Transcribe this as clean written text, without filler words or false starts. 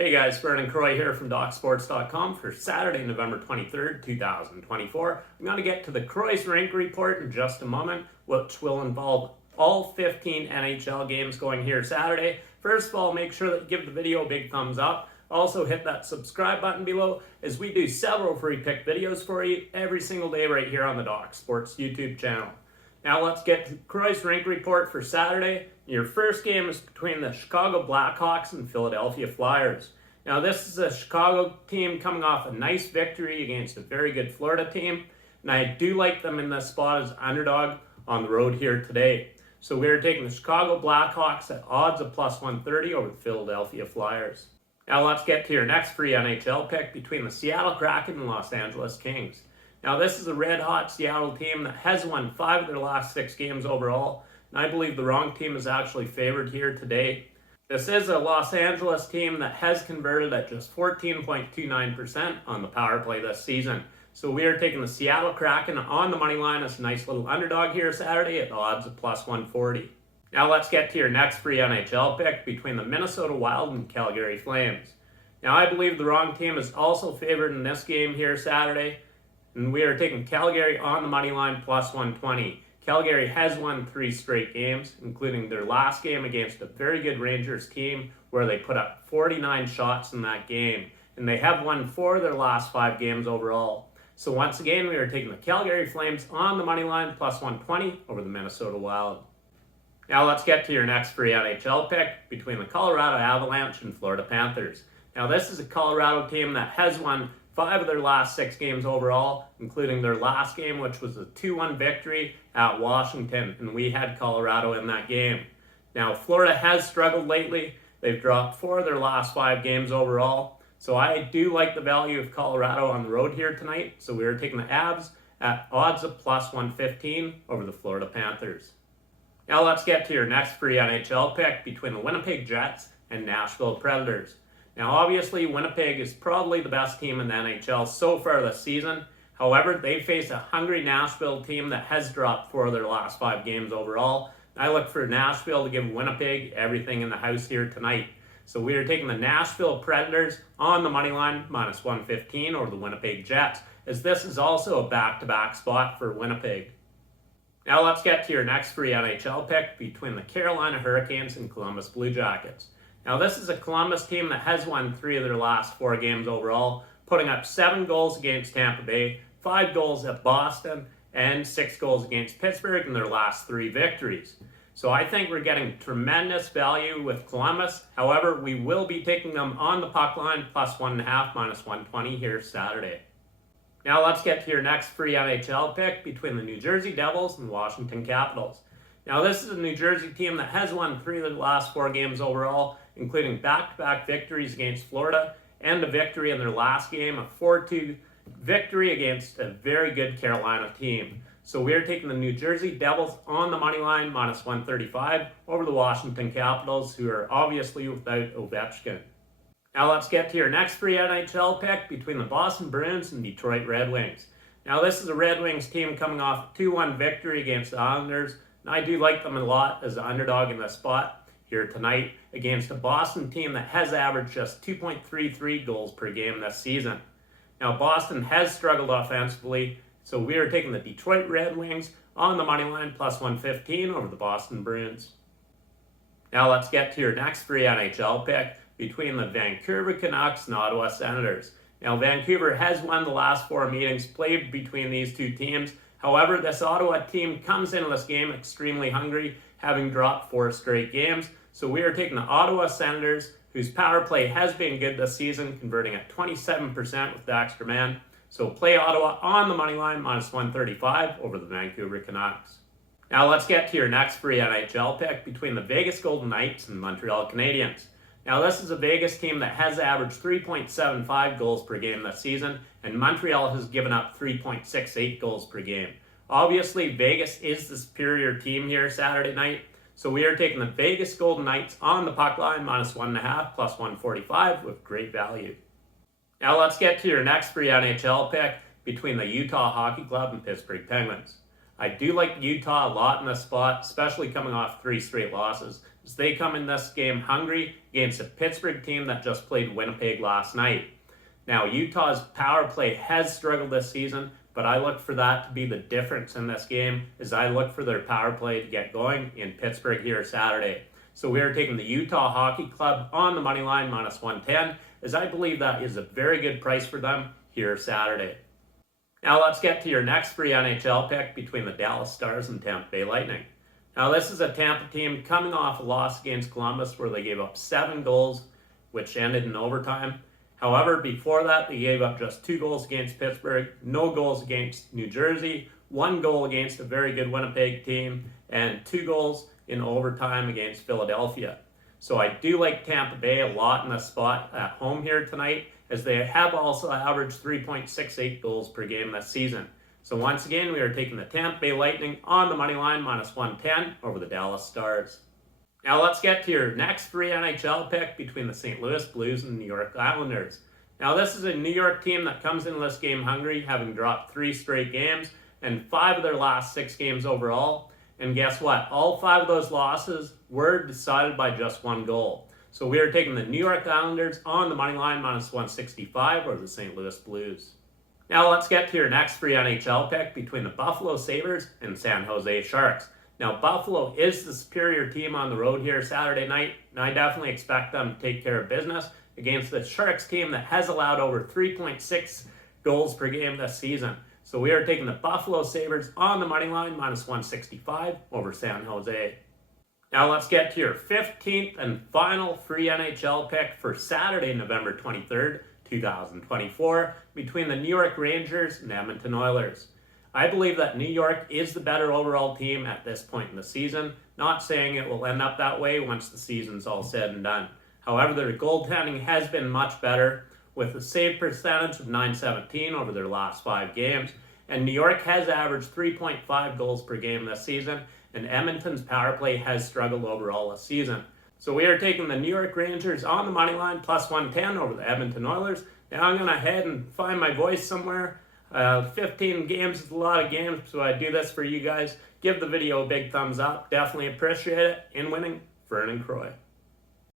Hey guys, Vernon Croy here from DocSports.com for Saturday, November 23rd, 2024. I'm going to get to the Croy's Rink report in just a moment, which will involve all 15 NHL games going here Saturday. First of all, make sure that you give the video a big thumbs up. Also hit that subscribe button below as we do several free pick videos for you every single day right here on the Doc Sports YouTube channel. Now let's get to Croy's Rink report for Saturday. Your first game is between the Chicago Blackhawks and Philadelphia Flyers. Now this is a Chicago team coming off a nice victory against a very good Florida team, and I do like them in this spot as underdog on the road here today. So we're taking the Chicago Blackhawks at odds of plus 130 over the Philadelphia Flyers. Now let's get to your next free NHL pick between the Seattle Kraken and Los Angeles Kings. Now this is a red-hot Seattle team that has won 5 of their last 6 games overall, and I believe the wrong team is actually favored here today. This is a Los Angeles team that has converted at just 14.29% on the power play this season. So we are taking the Seattle Kraken on the money line as a nice little underdog here Saturday at the odds of plus 140. Now let's get to your next free NHL pick between the Minnesota Wild and Calgary Flames. Now I believe the wrong team is also favored in this game here Saturday, and we are taking Calgary on the money line plus 120. Calgary has won 3 straight games, including their last game against a very good Rangers team where they put up 49 shots in that game, and they have won 4 of their last 5 games overall. So once again, we are taking the Calgary Flames on the money line plus 120 over the Minnesota Wild. Now let's get to your next free NHL pick between the Colorado Avalanche and Florida Panthers. Now this is a Colorado team that has won 5 of their last 6 games overall, including their last game, which was a 2-1 victory at Washington, and we had Colorado in that game. Now, Florida has struggled lately. They've dropped 4 of their last 5 games overall, so I do like the value of Colorado on the road here tonight, so we are taking the Avs at odds of plus 115 over the Florida Panthers. Now let's get to your next free NHL pick between the Winnipeg Jets and Nashville Predators. Now obviously Winnipeg is probably the best team in the NHL so far this season. However, they face a hungry Nashville team that has dropped 4 of their last 5 games overall. I look for Nashville to give Winnipeg everything in the house here tonight. So we are taking the Nashville Predators on the money line minus 115 over the Winnipeg Jets, as this is also a back-to-back spot for Winnipeg. Now let's get to your next free NHL pick between the Carolina Hurricanes and Columbus Blue Jackets. Now this is a Columbus team that has won 3 of their last 4 games overall, putting up 7 goals against Tampa Bay, 5 goals at Boston, and 6 goals against Pittsburgh in their last 3 victories. So I think we're getting tremendous value with Columbus. However, we will be taking them on the puck line plus 1.5 minus 120 here Saturday. Now let's get to your next free NHL pick between the New Jersey Devils and Washington Capitals. Now this is a New Jersey team that has won 3 of the last 4 games overall, including back-to-back victories against Florida and a victory in their last game, a 4-2 victory against a very good Carolina team. So we are taking the New Jersey Devils on the money line minus 135 over the Washington Capitals, who are obviously without Ovechkin. Now let's get to your next free NHL pick between the Boston Bruins and Detroit Red Wings. Now this is a Red Wings team coming off a 2-1 victory against the Islanders, and I do like them a lot as an underdog in this spot here tonight against a Boston team that has averaged just 2.33 goals per game this season. Now Boston has struggled offensively, so we are taking the Detroit Red Wings on the money line plus 115 over the Boston Bruins. Now let's get to your next free NHL pick between the Vancouver Canucks and Ottawa Senators. Now Vancouver has won the last 4 meetings played between these 2 teams. However, this Ottawa team comes into this game extremely hungry, having dropped 4 straight games. So we are taking the Ottawa Senators, whose power play has been good this season, converting at 27% with the extra man. So play Ottawa on the money line minus 135 over the Vancouver Canucks. Now let's get to your next free NHL pick between the Vegas Golden Knights and Montreal Canadiens. Now this is a Vegas team that has averaged 3.75 goals per game this season, and Montreal has given up 3.68 goals per game. Obviously, Vegas is the superior team here Saturday night, so we are taking the Vegas Golden Knights on the puck line minus 1.5 plus 145 with great value. Now let's get to your next free NHL pick between the Utah Hockey Club and Pittsburgh Penguins. I do like Utah a lot in this spot, especially coming off 3 straight losses. as they come in this game hungry against a Pittsburgh team that just played Winnipeg last night. Now, Utah's power play has struggled this season, but I look for that to be the difference in this game as I look for their power play to get going in Pittsburgh here Saturday. So we are taking the Utah Hockey Club on the money line -110, as I believe that is a very good price for them here Saturday. Now let's get to your next free NHL pick between the Dallas Stars and Tampa Bay Lightning. Now this is a Tampa team coming off a loss against Columbus where they gave up 7 goals, which ended in overtime. However, before that, they gave up just 2 goals against Pittsburgh, no goals against New Jersey, 1 goal against a very good Winnipeg team, and 2 goals in overtime against Philadelphia. So I do like Tampa Bay a lot in this spot at home here tonight, as they have also averaged 3.68 goals per game this season. So once again, we are taking the Tampa Bay Lightning on the money line -110 over the Dallas Stars. Now let's get to your next free NHL pick between the St. Louis Blues and the New York Islanders. Now this is a New York team that comes into this game hungry, having dropped 3 straight games and 5 of their last 6 games overall. And guess what? All 5 of those losses were decided by just 1 goal. So we are taking the New York Islanders on the money line -165 over the St. Louis Blues. Now let's get to your next free NHL pick between the Buffalo Sabres and San Jose Sharks. Now Buffalo is the superior team on the road here Saturday night, and I definitely expect them to take care of business against the Sharks team that has allowed over 3.6 goals per game this season. So we are taking the Buffalo Sabres on the money line -165 over San Jose. Now let's get to your 15th and final free NHL pick for Saturday, November 23rd, 2024, between the New York Rangers and Edmonton Oilers. I believe that New York is the better overall team at this point in the season, not saying it will end up that way once the season's all said and done. However, their goaltending has been much better, with a save percentage of .917 over their last 5 games, and New York has averaged 3.5 goals per game this season, and Edmonton's power play has struggled overall this season. So we are taking the New York Rangers on the money line +110 over the Edmonton Oilers. Now I'm going to head and find my voice somewhere. 15 games is a lot of games, so I do this for you guys. Give the video a big thumbs up. Definitely appreciate it. In winning, Vern and Croy.